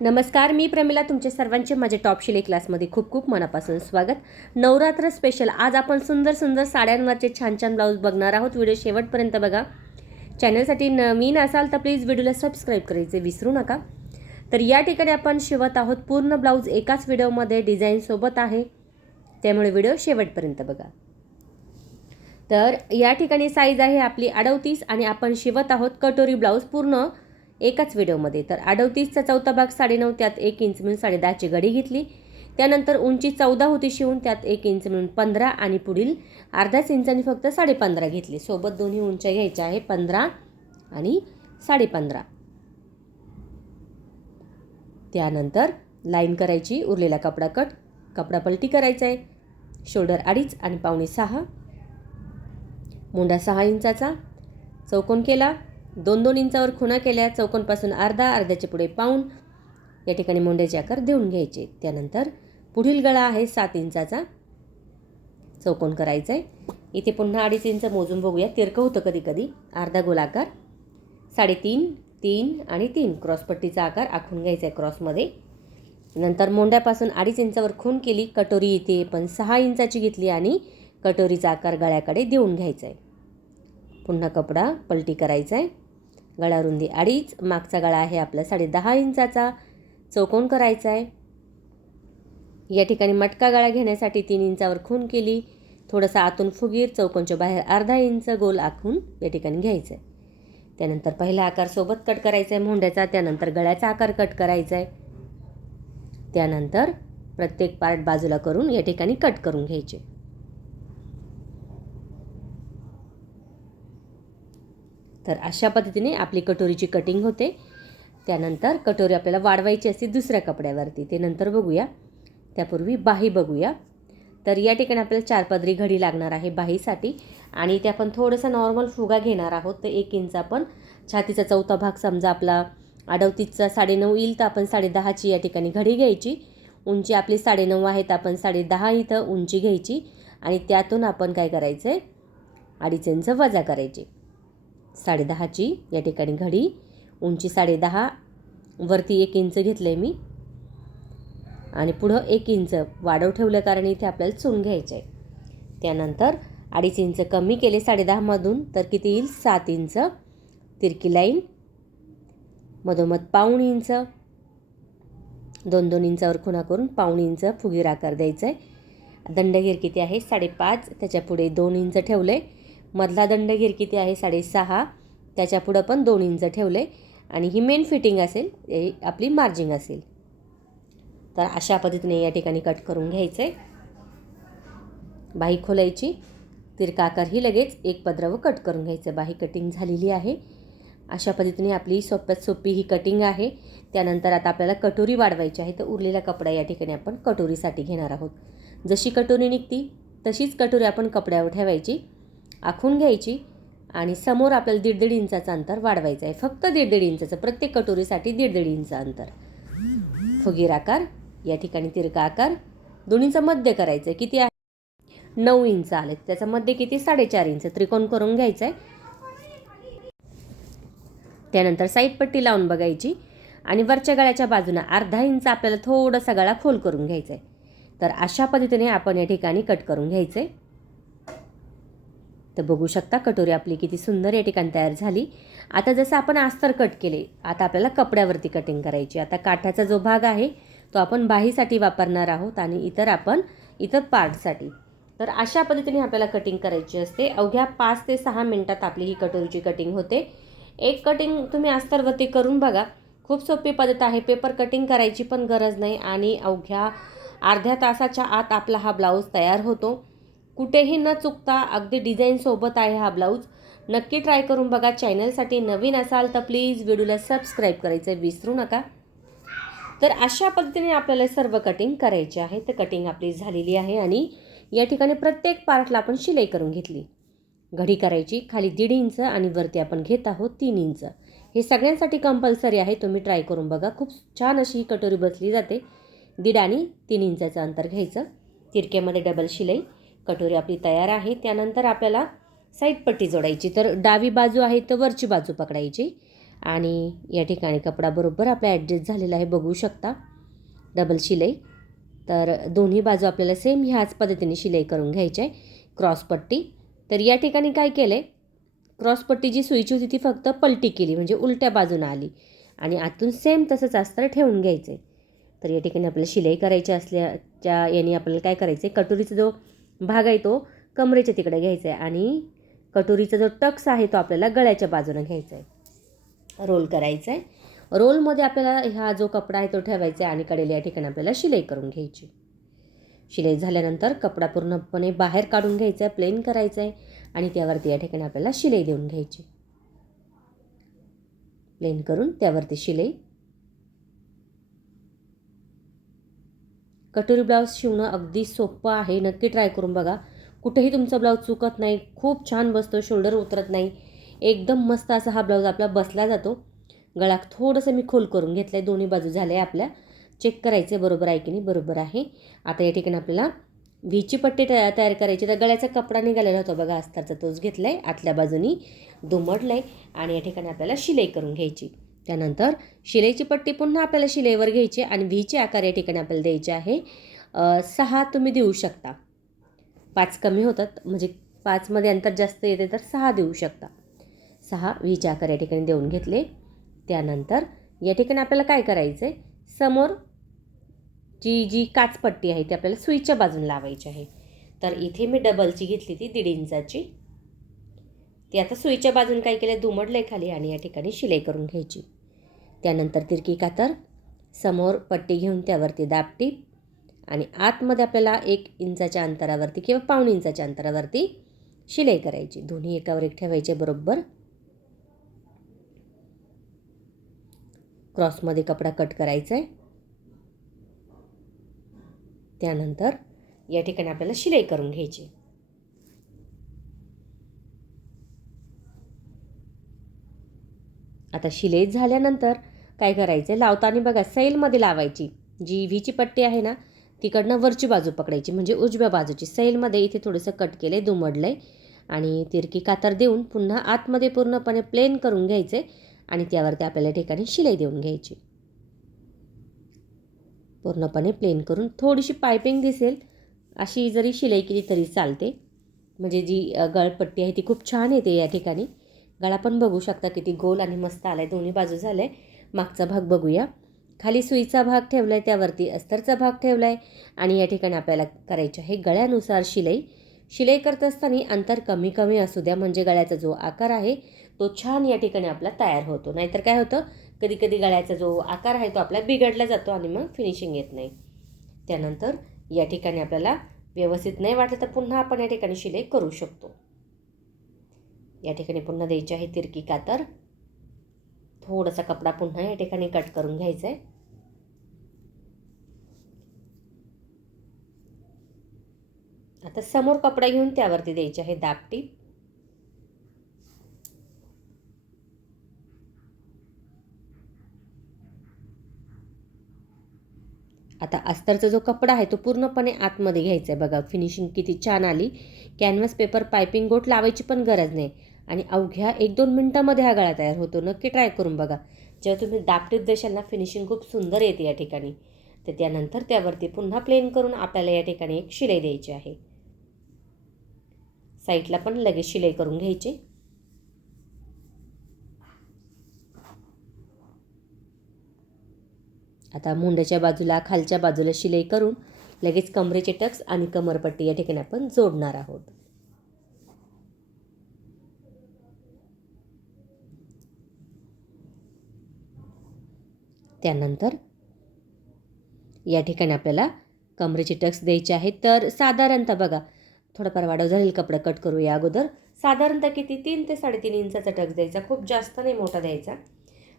नमस्कार मी प्रमिला तुमचे सर्वांचे माझ्या टॉप शिले क्लासमध्ये खूप खूप मनापासून स्वागत. नवरात्र स्पेशल आज आपण सुंदर सुंदर साड्यांवरचे छान छान ब्लाऊज बघणार आहोत. व्हिडिओ शेवटपर्यंत बघा. चॅनलसाठी नवीन असाल तर प्लीज व्हिडिओला सबस्क्राईब करायचे विसरू नका. तर या ठिकाणी आपण शिवत आहोत. पूर्ण ब्लाऊज एकाच व्हिडिओमध्ये डिझाईनसोबत आहे. त्यामुळे व्हिडिओ शेवटपर्यंत बघा. तर या ठिकाणी साईज आहे आपली अडवतीस आणि आपण शिवत आहोत कटोरी ब्लाऊज पूर्ण एकाच व्हिडिओमध्ये. तर अडवतीसचा चौथा भाग साडेनऊ त्यात एक इंच मिळून साडेदहाची घडी घेतली. त्यानंतर उंची चौदा होती शिवून त्यात एक इंच मिळून पंधरा आणि पुढील अर्ध्याच इंचांनी फक्त साडेपंधरा घेतली. सोबत दोन्ही उंच्या घ्यायच्या आहे पंधरा आणि साडेपंधरा. त्यानंतर लाईन करायची उरलेला कपडा कट कपडा पलटी करायचा आहे. शोल्डर अडीच आणि पावणे सहा. मुंडा सहा इंचाचा. चौकोन केला. दोन दोन इंचावर खुणा केल्या चौकोनपासून अर्धा अर्ध्याचे पुढे पाऊन या ठिकाणी मोंड्याचे आकार देऊन घ्यायचे. त्यानंतर पुढील गळा आहे सात इंचाचा. चौकोन करायचा आहे इथे पुन्हा अडीच इंच मोजून बघूया. तिरकं होतं कधी कधी अर्धा गोलाकार साडेतीन तीन आणि तीन. क्रॉसपट्टीचा आकार आखून घ्यायचा आहे क्रॉसमध्ये. नंतर मोंड्यापासून अडीच इंचावर खून केली. कटोरी इथे पण सहा इंचाची घेतली आणि कटोरीचा आकार गळ्याकडे देऊन घ्यायचा आहे पुन्हा कपडा पलटी करायचा आहे गळा रुंदी अडीच मागचा गळा आहे आपला. साडे दहा इंचाचा चौकोन करायचा आहे. या ठिकाणी मटका गळा घेण्यासाठी तीन इंचावर खून केली. थोडंसं आतून फुगीर चौकोनच्या बाहेर अर्धा इंच गोल आखून या ठिकाणी घ्यायचं आहे त्यानंतर पहिला आकार सोबत कट करायचा आहे मोंड्याचा त्यानंतर गळ्याचा आकार कट करायचा आहे त्यानंतर प्रत्येक पार्ट बाजूला करून या ठिकाणी कट करून घ्यायचे. तर अशा पद्धतीने आपली कटोरीची कटिंग होते. त्यानंतर कटोरी आपल्याला वाढवायची असते दुसऱ्या कपड्यावरती. ते नंतर बघूया. त्यापूर्वी बाही बघूया. तर या ठिकाणी आपल्याला चार पदरी घडी लागणार आहे बाहीसाठी. आणि ते आपण थोडंसं नॉर्मल फुगा घेणार आहोत. तर एक इंच आपण छातीचा चौथा भाग समजा आपला अडवतीसचा साडेनऊ येईल तर आपण साडेदहाची या ठिकाणी घडी घ्यायची. उंची आपली साडेनऊ आहे तर आपण साडेदहा इथं उंची घ्यायची. आणि त्यातून आपण काय करायचं आहे अडीच इंच वजा करायची. साडेदहाची या ठिकाणी घडी. उंची साडेदहा वरती एक इंच घेतलं आहे मी. आणि पुढं एक इंच वाढव ठेवलं कारण इथे आपल्याला चून घ्यायचं आहे त्यानंतर अडीच इंच कमी केले साडेदहामधून तर किती येईल? सात इंच. तिरकी लाईन. मधोमध पाऊण इंच. दोन दोन इंचावर खुणा करून पाऊण इंच फुगीर आकार द्यायचा आहे दंडगीर किती आहे? साडेपाच. त्याच्यापुढे दोन इंच ठेवलं आहे मधला दंडगीर किती आहे? साडेसहा. त्याच्यापुढं पण दोन इंच ठेवले. आणि ही मेन फिटिंग असेल आपली मार्जिंग असेल. तर अशा पद्धतीने या ठिकाणी कट करून घ्यायचं आहे बाही खोलायची. तिरकाकर ही लगेच एक पदरावर कट करून घ्यायचं. बाही कटिंग झालेली आहे. अशा पद्धतीने आपली सोप्यात सोपी ही कटिंग आहे. त्यानंतर आता आपल्याला कटोरी वाढवायची आहे. तर उरलेला कपडा या ठिकाणी आपण कटोरीसाठी घेणार आहोत. जशी कटोरी निघती तशीच कटोरी आपण कपड्यावर ठेवायची. आखून घ्यायची आणि समोर आपल्याला दीड दीड इंचाचं अंतर वाढवायचं आहे. फक्त दीड दीड इंचाचं प्रत्येक कटोरीसाठी दीड दीड इंच अंतर. फुगीर आकार या ठिकाणी तिरका आकार दोन्हीचं मध्य करायचं आहे किती आहे? नऊ इंच आले त्याचं मध्य किती? साडेचार इंच. त्रिकोण करून घ्यायचं आहे त्यानंतर साईड पट्टी लावून बघायची. आणि वरच्या गळ्याच्या बाजूनं अर्धा इंच आपल्याला थोडासा गळा खोल करून घ्यायचा आहे तर अशा पद्धतीने आपण या ठिकाणी कट करून घ्यायचं आहे तर बघू शकता कटोरी आपली किती सुंदर या ठिकाणी तयार झाली. आता जसं आपण अस्तर कट केले आता आपल्याला कपड्यावरती कटिंग करायची आता काठाचा जो भाग आहे तो आपण बाहीसाठी वापरणार आहोत आणि इतर आपण इतर पार्टसाठी तर अशा पद्धतीने आपल्याला कटिंग करायची असते. अवघ्या पाच ते सहा मिनटात आपली ही कटोरीची कटिंग होते. एक कटिंग तुम्ही अस्तरवरती करून बघा. खूप सोपी पद्धत आहे. पेपर कटिंग करायची पण गरज नाही आणि अवघ्या अर्ध्या तासाच्या आत आपला हा ब्लाऊज तयार होतो. कुठेही न चुकता अगदी डिझाईनसोबत आहे हा ब्लाऊज नक्की ट्राय करून बघा. चॅनलसाठी नवीन असाल तर प्लीज व्हिडिओला सबस्क्राईब करायचं विसरू नका. तर अशा पद्धतीने आपल्याला सर्व कटिंग करायचे आहे. तर कटिंग आपली झालेली आहे आणि या ठिकाणी प्रत्येक पार्टला आपण शिलाई करून घेतली. घडी करायची खाली दीड इंच आणि वरती आपण घेत आहोत तीन इंच. हे सगळ्यांसाठी कंपल्सरी आहे. तुम्ही ट्राय करून बघा. खूप छान अशी ही कटोरी बसली जाते. दीड आणि तीन इंचाचं अंतर घ्यायचं. तिरक्यामध्ये डबल शिलाई. कटोरी आपली तयार आहे. त्यानंतर आपल्याला साईड पट्टी जोडायची. तर डावी बाजू आहे तर वरची बाजू पकडायची. आणि या ठिकाणी कपडा बरोबर आपला ॲडजस्ट झालेला आहे. बघू शकता. डबल शिलाई. तर दोन्ही बाजू आपल्याला सेम ह्याच पद्धतीने शिलाई करून घ्यायची आहे. क्रॉसपट्टी तर या ठिकाणी काय केलं आहे क्रॉसपट्टी जी सुईची होती ती फक्त पलटी केली. म्हणजे उलट्या बाजूनं आली. आणि आतून सेम तसंच अस्तर ठेवून घ्यायचं आहे तर या ठिकाणी आपल्याला शिलाई करायची असल्याच्या याने आपल्याला काय करायचं आहे कटोरीचा जो भाग आहे तो कमरेच्या तिकडे घ्यायचा आहे आणि कटोरीचा जो टक्स आहे तो आपल्याला गळ्याच्या बाजूनं घ्यायचा आहे रोल करायचा आहे रोलमध्ये आपल्याला हा जो कपडा आहे तो ठेवायचा आहे आणि कडेला या ठिकाणी आपल्याला शिलाई करून घ्यायची. शिलाई झाल्यानंतर कपडा पूर्णपणे बाहेर काढून घ्यायचा आहे प्लेन करायचा आहे आणि त्यावरती या ठिकाणी आपल्याला शिलाई देऊन घ्यायची. प्लेन करून त्यावरती शिलाई कटोरी ब्लाऊज शिवणं अगदी सोपं आहे. नक्की ट्राय करून बघा. कुठेही तुमचा ब्लाऊज चुकत नाही. खूप छान बसतो. शोल्डर उतरत नाही. एकदम मस्त असा हा ब्लाऊज आपला बसला जातो. गळा थोडंसं मी खोल करून घेतलं आहे दोन्ही बाजू झाल्या आपल्या. चेक करायचं बरोबर आहे की नाही? बरोबर आहे. आता या ठिकाणी आपल्याला व्हीची पट्टी तया तयार करायची. तर गळ्याचा कपडा निघालेला होता बघा. अस्तरचा तोच घेतला आहे आतल्या बाजूनी दुमडलं आहे आणि या ठिकाणी आपल्याला शिलाई करून घ्यायची. त्यानंतर शिलाईची पट्टी पुन्हा आपल्याला शिलेवर घ्यायची आणि व्हीचे आकार या ठिकाणी आपल्याला द्यायचे आहे. सहा तुम्ही देऊ शकता. पाच कमी होतात म्हणजे पाचमध्ये अंतर जास्त येते तर सहा देऊ शकता. सहा व्हीचे आकार या ठिकाणी देऊन घेतले. त्यानंतर या ठिकाणी आपल्याला काय करायचं आहे समोर जी जी काचपट्टी आहे ती आपल्याला सुईच्या बाजून लावायची आहे. तर इथे मी डबलची घेतली ती दीड इंचाची. ती आता सुईच्या बाजून काय केलं दुमडले खाली आणि या ठिकाणी शिलाई करून घ्यायची. त्यानंतर तिरकी कातर समोर पट्टी घेऊन त्यावरती दापटी आणि आतमध्ये आपल्याला एक इंचाच्या अंतरावरती किंवा पाऊण इंचाच्या अंतरावरती शिलाई करायची. दोन्ही एकावर एक ठेवायचे बरोबर? क्रॉसमध्ये कपडा कट करायचा आहे त्यानंतर या ठिकाणी आपल्याला शिलाई करून घ्यायची. आता शिलाई झाल्यानंतर काय करायचं लावताना बघा सैलमध्ये लावायची. जी व्हीची पट्टी आहे ना तिकडनं वरची बाजू पकडायची. म्हणजे उजव्या बाजूची. सैलमध्ये इथे थोडंसं कट केलं आहे दुमडलं आहे आणि तिरकी कातर देऊन पुन्हा आतमध्ये पूर्णपणे प्लेन करून घ्यायचे आणि त्यावरती आपल्याला ठिकाणी शिलाई देऊन घ्यायची. पूर्णपणे प्लेन करून थोडीशी पायपिंग दिसेल अशी जरी शिलाई केली तरी चालते. म्हणजे जी गळपट्टी आहे ती खूप छान येते या ठिकाणी. गळा पण बघू शकता किती गोल आणि मस्त आला आहे दोन्ही बाजू झालं आहे मागचा भाग बघूया. खाली सुईचा भाग ठेवला आहे त्यावरती अस्तरचा भाग ठेवला आहे आणि या ठिकाणी आपल्याला करायचे आहे गळ्यानुसार शिलाई. शिलाई करत असताना अंतर कमी कमी असू द्या म्हणजे गळ्याचा जो आकार आहे तो छान या ठिकाणी आपला तयार होतो. नाहीतर काय होतं कधी कधी गळ्याचा जो आकार आहे तो आपला बिघडला जातो आणि मग फिनिशिंग येत नाही. त्यानंतर या ठिकाणी आपल्याला व्यवस्थित नाही वाटलं तर पुन्हा आपण या ठिकाणी शिलाई करू शकतो. या ठिकाणी पुन्हा द्यायची आहे तिरकी कातर. थोडासा कपडा पुन्हा या ठिकाणी कट करून घ्यायचा. आहे आता समोर कपडा घेऊन त्यावरती द्यायची आहे दापटी आता अस्तरचा जो कपडा आहे तो पूर्णपणे आतमध्ये घ्यायचा आहे. बघा फिनिशिंग किती छान आली. कॅनव्हस पेपर पायपिंग गोट लावायची पण गरज नाही. आणि अवघ्या एक दोन मिनटामध्ये हा गळा तयार होतो. नक्की ट्राय करून बघा. जेव्हा तुम्ही दापटीत देशाल ना फिनिशिंग खूप सुंदर येते या ठिकाणी. तर त्यानंतर त्यावरती पुन्हा प्लेन करून आपल्याला या ठिकाणी एक शिलाई द्यायची आहे. साईडला पण लगेच शिलाई करून घ्यायची. आता मुंड्याच्या बाजूला खालच्या बाजूला शिलाई करून लगेच कमरेचे टक्स आणि कमरपट्टी या ठिकाणी आपण जोडणार आहोत. त्यानंतर या ठिकाणी आपल्याला कमरेचे टक्स द्यायचे आहेत तर साधारणतः बघा थोडंफार वाढव झालेलं कपडं कट करूया अगोदर. साधारणतः किती? तीन ते साडेतीन इंचाचा टक्स द्यायचा खूप जास्त नाही मोठा द्यायचा.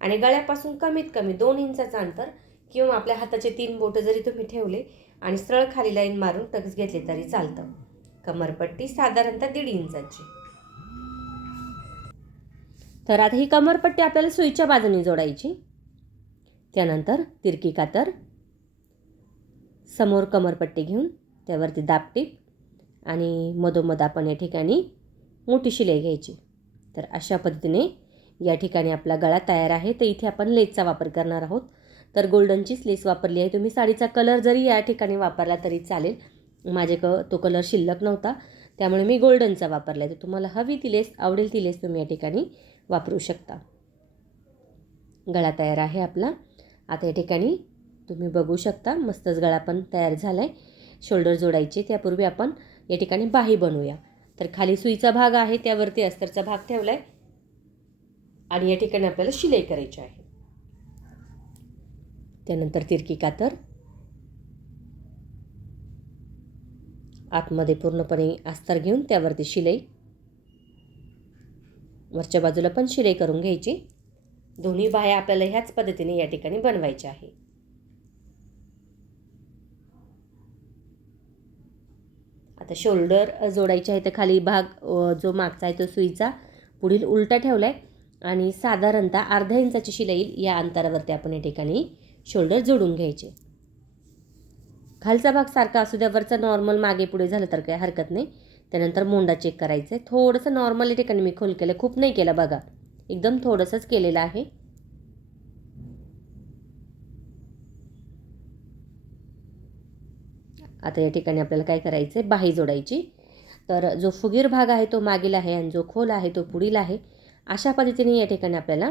आणि गळ्यापासून कमीत कमी दोन इंचाचं अंतर किंवा आपल्या हाताचे तीन बोटं जरी तुम्ही ठेवले आणि सरळ खाली लाईन मारून टक्स घेतले तरी चालतं. कमरपट्टी साधारणतः दीड इंचाची. तर आता ही कमरपट्टी आपल्याला सुईच्या बाजूने जोडायची. त्यानंतर तिरकी कातर समोर कमरपट्टी घेऊन त्यावरती दापटीप आणि मधोमध आपण या ठिकाणी मोठी शिलाई घ्यायची. तर अशा पद्धतीने या ठिकाणी आपला गळा तयार आहे. तर इथे आपण लेसचा वापर करणार आहोत. तर गोल्डनचीच लेस वापरली आहे. तुम्ही साडीचा कलर जरी या ठिकाणी वापरला तरी चालेल. माझे क तो कलर शिल्लक नव्हता. त्यामुळे मी गोल्डनचा वापरला आहे. तर तुम्हाला हवी ती लेस आवडेल ती लेस तुम्ही या ठिकाणी वापरू शकता. गळा तयार आहे आपला. आता या ठिकाणी तुम्ही बघू शकता मस्तच गळा पण तयार झाला आहे शोल्डर जोडायचे त्यापूर्वी आपण या ठिकाणी बाही बनवूया. तर खाली सुईचा भाग आहे त्यावरती अस्तरचा भाग ठेवला आहे आणि या ठिकाणी आपल्याला शिलाई करायची आहे. त्यानंतर तिरकी कातर. आतमध्ये पूर्णपणे अस्तर घेऊन त्यावरती शिलाई. वरच्या बाजूला पण शिलाई करून घ्यायची. दोन्ही बाह्या आपल्याला ह्याच पद्धतीने या ठिकाणी बनवायच्या आहे. आता शोल्डर जोडायचे आहे तर खाली भाग जो मागचा आहे तो सुईचा पुढील उलटा ठेवला आहे आणि साधारणतः अर्ध्या इंचाची शिलाई या अंतरावरती आपण या ठिकाणी शोल्डर जोडून घ्यायचे. खालचा भाग सारखा असू द्या वरचा नॉर्मल मागे पुढे झालं तर काही हरकत नाही. त्यानंतर मोंडा चेक करायचं आहे थोडंसं नॉर्मल या ठिकाणी मी खोल केलं खूप नाही केलं बघा. एकदम थोडंसंच केलेलं आहे. आता या ठिकाणी आपल्याला काय करायचं आहे बाही जोडायची. तर जो फुगीर भाग आहे तो मागील आहे आणि जो खोल आहे तो पुढील आहे. अशा पद्धतीने या ठिकाणी आपल्याला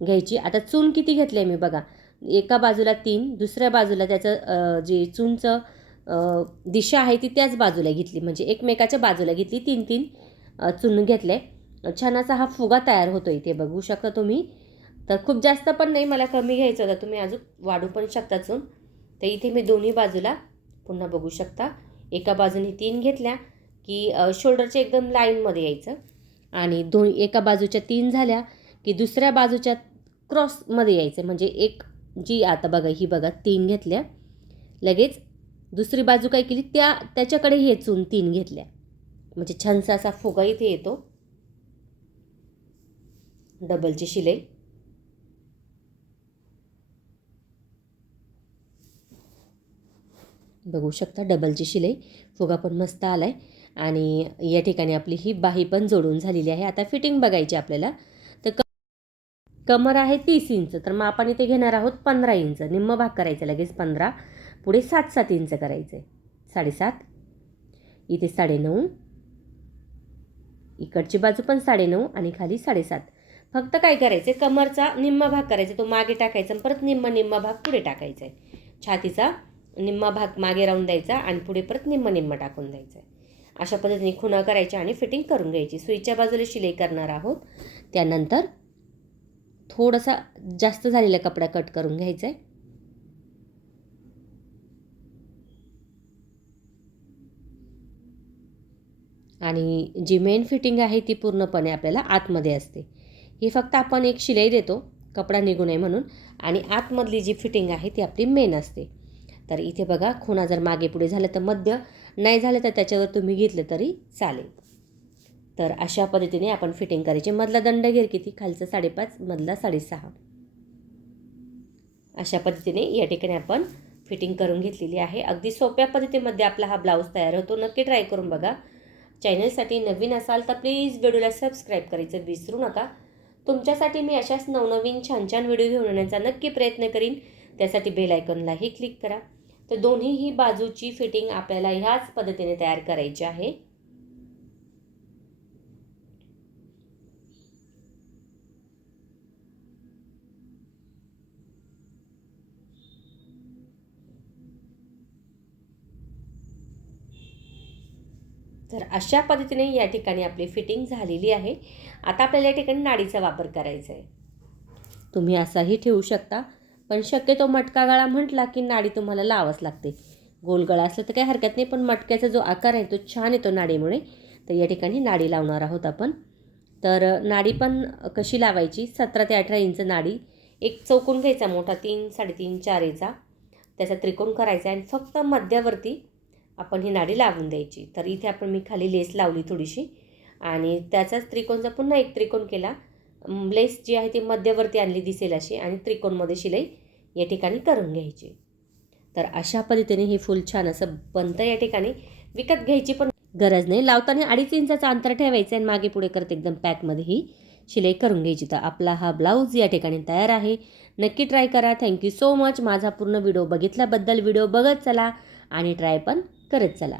घ्यायची. आता चून किती घेतली आहे मी बघा. एका बाजूला तीन दुसऱ्या बाजूला त्याचं जे चूनचं दिशा आहे ती त्याच बाजूला घेतली. म्हणजे एकमेकाच्या बाजूला घेतली. तीन तीन चून घेतले छान असा हा फुगा तयार होतो इथे बघू शकता तुम्ही. तर खूप जास्त पण नाही मला कमी घ्यायचं होतं. तुम्ही अजून वाढू पण शकता चून तर इथे मी दोन्ही बाजूला पुन्हा बघू शकता. एका बाजूने तीन घेतल्या की शोल्डरच्या एकदम लाईनमध्ये यायचं. आणि दोन एका बाजूच्या तीन झाल्या की दुसऱ्या बाजूच्या क्रॉसमध्ये यायचं. म्हणजे एक जी आता बघा ही बघा तीन घेतल्या. लगेच दुसरी बाजू काय केली? त्या त्याच्याकडे हे चून तीन घेतल्या. म्हणजे छानसा असा फुगा इथे येतो. डबलची शिलाई. बघू शकता डबलची शिलाई. फुगा पण मस्त आला आहे आणि या ठिकाणी आपली ही बाही पण जोडून झालेली आहे. आता फिटिंग बघायची आपल्याला. तर क कमर आहे तीस इंच. तर मग आपण इथे घेणार आहोत पंधरा इंच. निम्म भाग करायचा लगेच पंधरा. पुढे सात सात इंच करायचं आहे साडेसात. इथे साडेनऊ. इकडची बाजू पण साडेनऊ आणि खाली साडेसात. फक्त काय करायचं कमरचा निम्मा भाग करायचा तो मागे टाकायचा परत निम्मा निम्मा भाग पुढे टाकायचा आहे छातीचा निम्मा भाग मागे राहून द्यायचा आणि पुढे परत निम्मा निम्मा टाकून द्यायचा आहे अशा पद्धतीने खुणा करायच्या आणि फिटिंग करून घ्यायची. सुईच्या बाजूला शिलाई करणार आहोत. त्यानंतर थोडासा जास्त झालेला कपडा कट करून घ्यायचा आहे आणि जी मेन फिटिंग आहे ती पूर्णपणे आपल्याला आतमध्ये असते. ही फक्त आपण एक शिलाई देतो कपडा निघू नये म्हणून आणि आतमधली जी फिटिंग आहे ती आपली मेन असते. तर इथे बघा खुणा जर मागे पुढे झालं तर मध्य नाही झालं तर त्याच्यावर तुम्ही घेतलं तरी चालेल. तर अशा पद्धतीने आपण फिटिंग करायची. मधला दंड घेर किती? खालचा साडेपाच मधला साडेसहा. अशा पद्धतीने या ठिकाणी आपण फिटिंग करून घेतलेली आहे. अगदी सोप्या पद्धतीमध्ये आपला हा ब्लाऊज तयार होतो. नक्की ट्राय करून बघा. चॅनलसाठी नवीन असाल तर प्लीज व्हिडिओला सबस्क्राईब करायचं विसरू नका. तुमच्यासाठी मी अशाच नवनवीन छान छान व्हिडिओ घेऊन येण्याचा नक्की प्रयत्न करीन. त्यासाठी बेल आयकॉनलाही क्लिक करा. तर दोन्हीही बाजूची फिटिंग आपल्याला ह्याच पद्धतीने तयार करायची आहे. तर अशा पद्धतीने या ठिकाणी आपली फिटिंग झालेली आहे. आता आपल्याला या ठिकाणी नाडीचा वापर करायचा आहे. तुम्ही असाही ठेवू शकता पण शक्यतो मटका गळा म्हटला की नाडी तुम्हाला लावाच लागते. गोल गळा असलं तर काही हरकत नाही पण मटक्याचा जो आकार आहे तो छान येतो नाडीमुळे. तर या ठिकाणी नाडी लावणार आहोत आपण. तर नाडी पण कशी लावायची? सतरा ते अठरा इंच नाडी एक चौकून घ्यायचा मोठा तीन साडेतीन चारेचा त्याचा त्रिकोण करायचा आणि फक्त मध्यावरती आपण ही नाडी लावून द्यायची. तर इथे आपण मी खाली लेस लावली थोडीशी. आणि त्याचाच त्रिकोणचा पुन्हा एक त्रिकोण केला. लेस जी आहे ती मध्यवर्ती आणली दिसेल अशी आणि त्रिकोणमध्ये शिलाई या ठिकाणी करून घ्यायची. तर अशा पद्धतीने हे फुल छान असं बनतं या ठिकाणी. विकत घ्यायची पण गरज नाही. लावताना अडीच इंचाचं अंतर ठेवायचं आणि मागे पुढे करत एकदम पॅकमध्ये ही शिलाई करून घ्यायची. तर आपला हा ब्लाऊज या ठिकाणी तयार आहे. नक्की ट्राय करा. थँक्यू सो मच माझा पूर्ण व्हिडिओ बघितल्याबद्दल व्हिडिओ बघत चला आणि ट्राय पण करत चला.